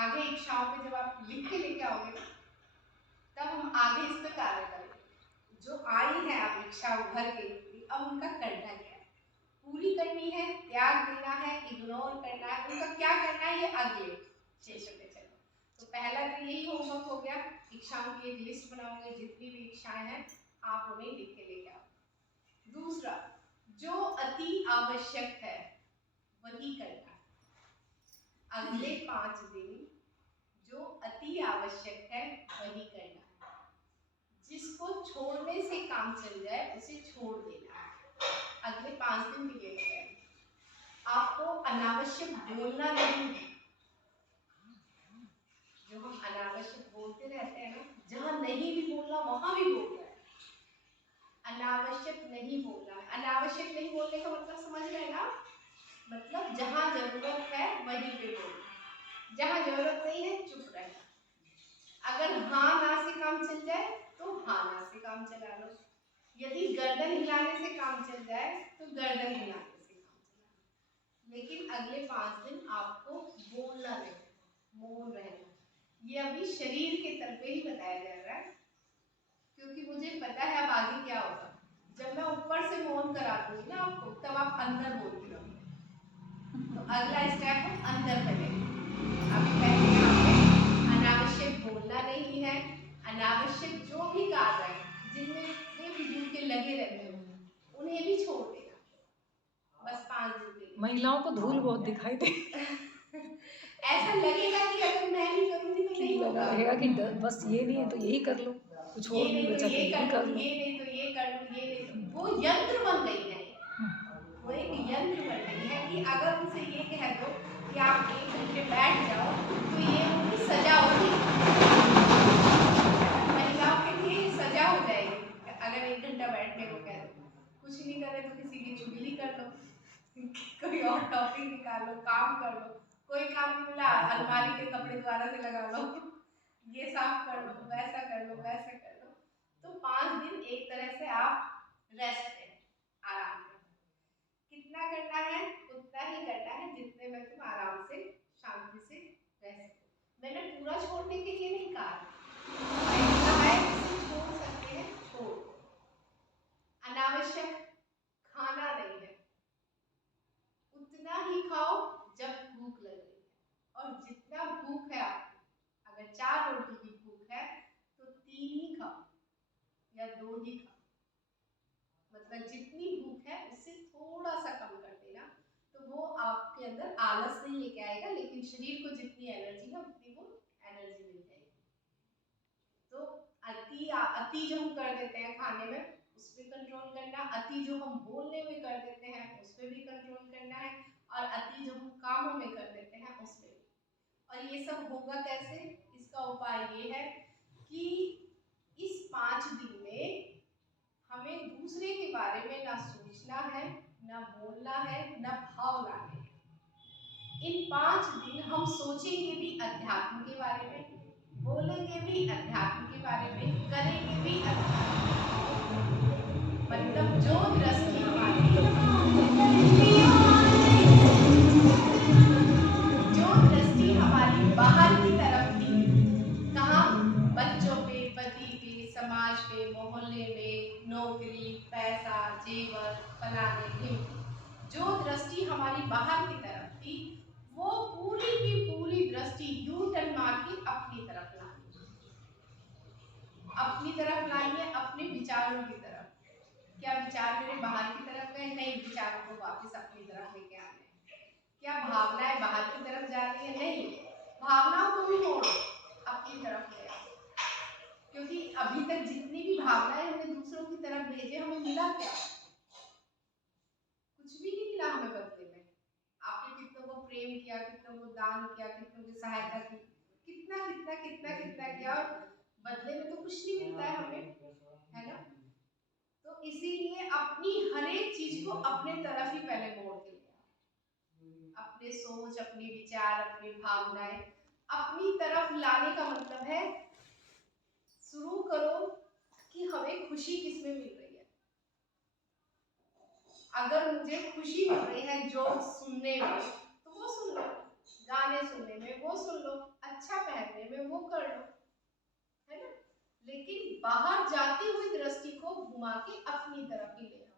आगे इच्छाओं पे जब आप लिख के लेके आओगे ना, तब हम आगे इस पे कार्य करेंगे। जो आई है आप इच्छा उभर के, अब उनका करना क्या है, पूरी करनी है, त्याग देना है, इग्नोर करना है, उनका क्या करना है, ये अगले सेशन में चलो। तो पहला तो यही होमवर्क हो गया, इच्छाओं की एक लिस्ट बनाओगे, जितनी भी इच्छाएं हैं आप उन्हें लिख के लेके आओ। दूसरा, जो अति आवश्यक है वही करना है। अगले 5 दिन जो अति आवश्यक है वही करना है। जिसको छोड़ने से काम चल जाए उसे छोड़ देना है। अगले 5 दिन के लिए आपको अनावश्यक बोलना नहीं है। जो हम अनावश्यक बोलते रहते हैं ना, जहां नहीं भी बोलना वहां भी बोलना है, अनावश्यक नहीं बोलना है। अनावश्यक नहीं बोलने का मतलब समझ रहे हैं ना, मतलब जहां जरूरत है वहीं पे बोलना, जहां जरूरत नहीं है चुप रहना। अगर हाँ ना से काम चल जाए तो हाँ ना से काम चला लो। यदि गर्दन हिलाने से काम चल जाए तो गर्दन हिलाने से काम चला लो। लेकिन अगले 5 दिन आपको बोलना नहीं, मौन रहना। ये अभी शरीर के तल पे ही बताया जा रहा है, क्योंकि मुझे पता है अब आगे क्या होगा। जब मैं ऊपर से मौन करा दूंगी ना आपको, तब आप अंदर बोलते रहोगे। तो अगला स्टेप हम अंदर करेंगे। अभी पहले यहाँ पे अनावश्यक बोलना नहीं है, अनावश्यक जो भी कार्य है जिनमें बेफिजूल के लगे रहते हो उन्हें भी छोड़ देना, बस 5 दिन के लिए। महिलाओं को धूल बहुत दिखाई दे ऐसा लगेगा कि अगर मैं नहीं करूंगी तो नहीं लगा होगा, रहेगा कि बस ये नहीं है तो यही कर लो, कुछ ये और नहीं नहीं बचा तो तो ये ये भी कर कर लो, लो। ये नहीं तो ये कर लो, ये नहीं तो वो यंत्र बन गई है। वो एक यंत्र बन गई है कि अगर उनसे ये कह दो कि आप 1 घंटे बैठ जाओ तो ये उनकी सजा होगी। महिलाओं के लिए ये सजा हो जाएगी अगर 1 घंटा बैठने को कह दो। कुछ नहीं करे तो किसी की चुगली कर लो, कोई और टॉपिक निकाल लो, काम कर लो। कोई काम नहीं मिला, अलमारी के कपड़े दोबारा से लगा लो, ये साफ कर लो, वैसा कर लो, वैसा कर लो। तो 5 दिन एक तरह से आप रेस्ट पे, आराम पे। कितना करना है उतना ही करना है जितने में तुम आराम से शांति से रह सको। मैंने पूरा छोड़ने के लिए नहीं कहा, मैंने कहा है जिसे छोड़ सकते हैं छोड़। अनावश्यक खाना नहीं है, उतना ही खाओ जब भूख लगे, और जितना भूख है आपको, अगर 4 रोटी की भूख है तो 3 ही खाओ या 2 ही खाओ। मतलब जितनी भूख है उससे थोड़ा सा कम कर देना, तो वो आपके अंदर आलस नहीं लेके आएगा, लेकिन शरीर को जितनी एनर्जी है उतनी वो एनर्जी मिल जाएगी। तो अति जो हम कर देते हैं खाने में उस पर कंट्रोल करना, अति जो हम बोलने में कर देते हैं उस पर भी कंट्रोल करना है, और अति जो हम कामों में कर देते हैं उस पर भी। और ये सब होगा कैसे, इसका उपाय ये है कि इस 5 दिन में हमें दूसरे के बारे में ना सोचना है, ना बोलना है, ना भाव लाने हैं। इन 5 दिन हम सोचेंगे भी अध्यात्म के बारे में, बोलेंगे भी अध्यात्म के बारे में, करेंगे भी अध्यात्म। मतलब जो दृष्टि हमारी, जो दृष्टि हमारी बाहर की तरफ थी, कहाँ, बच्चों पे, पति पे, समाज पे, मोहल्ले में, नौकरी, पैसा, जेवर, फलाने ढिमके, जो दृष्टि हमारी बाहर की तरफ थी वो पूरी की पूरी दृष्टि यू टर्न मार के अपनी तरफ लानी है। अपनी तरफ लानी है, अपने विचारों की तरफ। क्या विचार मेरे बाहर की तरफ गए, नहीं, विचारों को वापस अपनी तरफ लेके आने हैं। क्या भावनाएं बाहर की तरफ जा रही है, नहीं, भावनाओं को भी मोड़ो, अपनी तरफ ले आओ। क्योंकि अभी तक जितनी भी भावनाएं हमने दूसरों की तरफ भेजे, हमें मिला क्या, कुछ भी नहीं मिला हमें बदले में। आपने कितनों को प्रेम किया, कितनों को दान किया, कितनों की सहायता की, कितना कितना कितना कितना किया, और बदले में तो कुछ नहीं मिलता है हमें, है ना। तो इसीलिए अपनी हर एक चीज को अपने तरफ ही पहले मोड़ के लिया, अपने सोच, अपने विचार, अपनी भावनाएं अपनी तरफ लाने का मतलब है शुरू करो कि हमें खुशी किसमें मिल रही है। अगर मुझे खुशी मिल रही है जोक सुनने में तो वो सुन लो, गाने सुनने में वो सुन लो, में वो कर लो, है ना। लेकिन बाहर जाती हुई दृष्टि को घुमा के अपनी तरफ ही ले